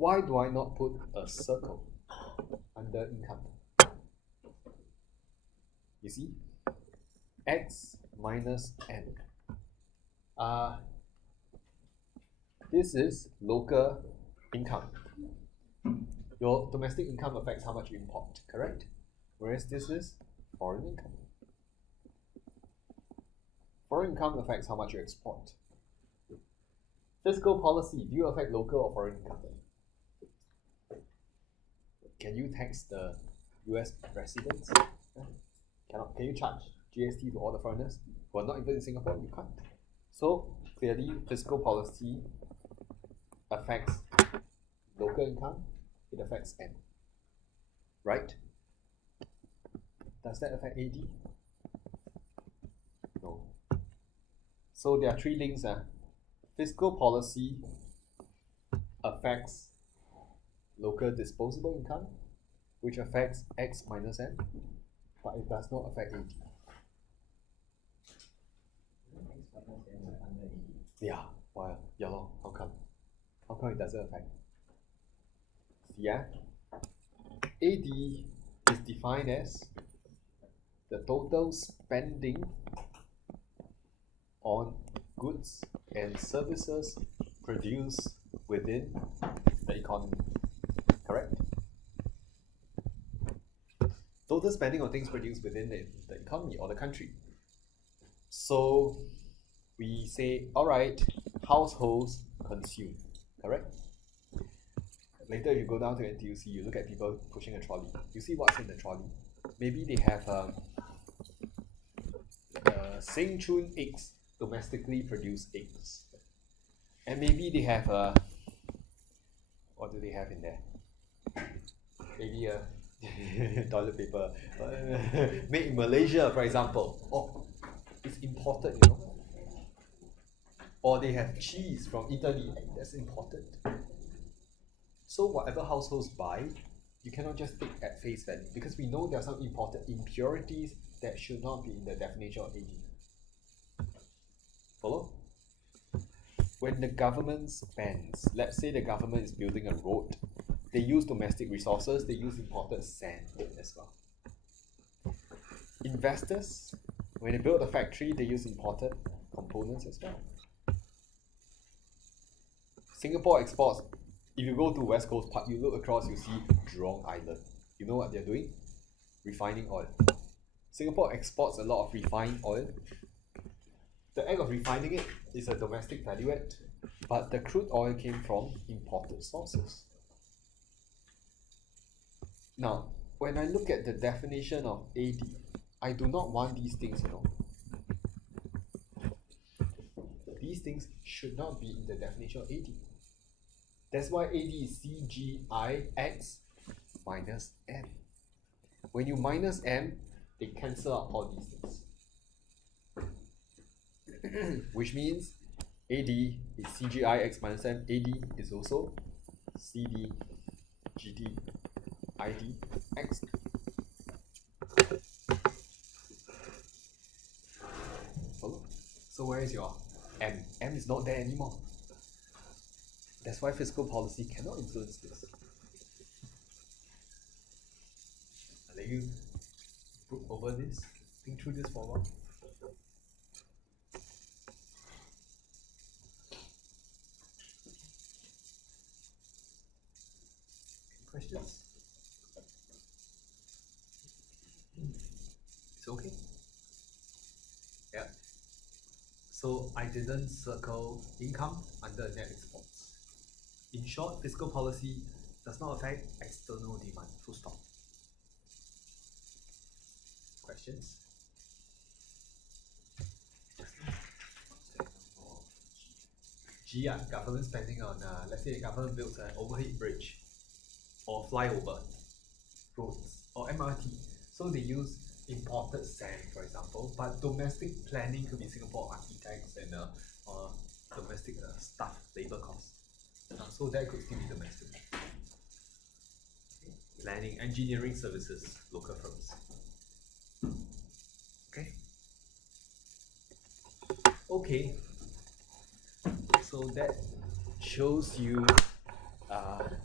Why do I not put a circle under income? You see, x minus n. This is local income. Your domestic income affects how much you import, correct? Whereas this is foreign income. Foreign income affects how much you export. Fiscal policy, do you affect local or foreign income? Can you tax the US residents? Cannot. Can you charge GST to all the foreigners who are not even in Singapore? You can't. So clearly, fiscal policy affects local income, it affects N. Right? Does that affect AD? No. So there are three links. Fiscal policy affects local disposable income, which affects X minus N, but it does not affect AD. Yeah, why? Yeah, how come? How come it doesn't affect? See, AD is defined as the total spending on goods and services produced within the economy. Correct? Total spending on things produced within the economy or the country. So we say, all right, households consume. Correct? Later, you go down to NTUC, you look at people pushing a trolley. You see what's in the trolley. Maybe they have Seng Chun eggs, domestically produced eggs. And maybe they have what do they have in there? Maybe toilet paper made in Malaysia, for example. Oh, it's imported, you know. Or they have cheese from Italy, that's imported. So whatever households buy, you cannot just take at face value, because we know there are some imported impurities that should not be in the definition of AD. Follow? When the government spends, let's say the government is building a road, they use domestic resources, they use imported sand as well. Investors, when they build a factory, they use imported components as well. Singapore exports, if you go to West Coast Park, you look across, you see Jurong Island. You know what they're doing? Refining oil. Singapore exports a lot of refined oil. The act of refining it is a domestic value add, but the crude oil came from imported sources. Now, when I look at the definition of AD, I do not want these things, you know. These things should not be in the definition of AD. That's why AD is CGIX minus M. When you minus M, they cancel out all these things. Which means AD is CGIX minus M. AD is also CD, GD, ID, X. Follow? So where is your M? M is not there anymore. That's why fiscal policy cannot influence this. I'll let you brood over this, think through this for a while. Any questions? It's okay? Yeah. So I didn't circle income under net exports. In short, fiscal policy does not affect external demand. Full stop. Questions? G, government spending on, let's say the government builds an overhead bridge or flyover, roads, or MRT. So they use imported sand, for example, but domestic planning could be Singapore architects and domestic staff labor costs. So that could still be domestic. Planning, engineering services, local firms. Okay. So that shows you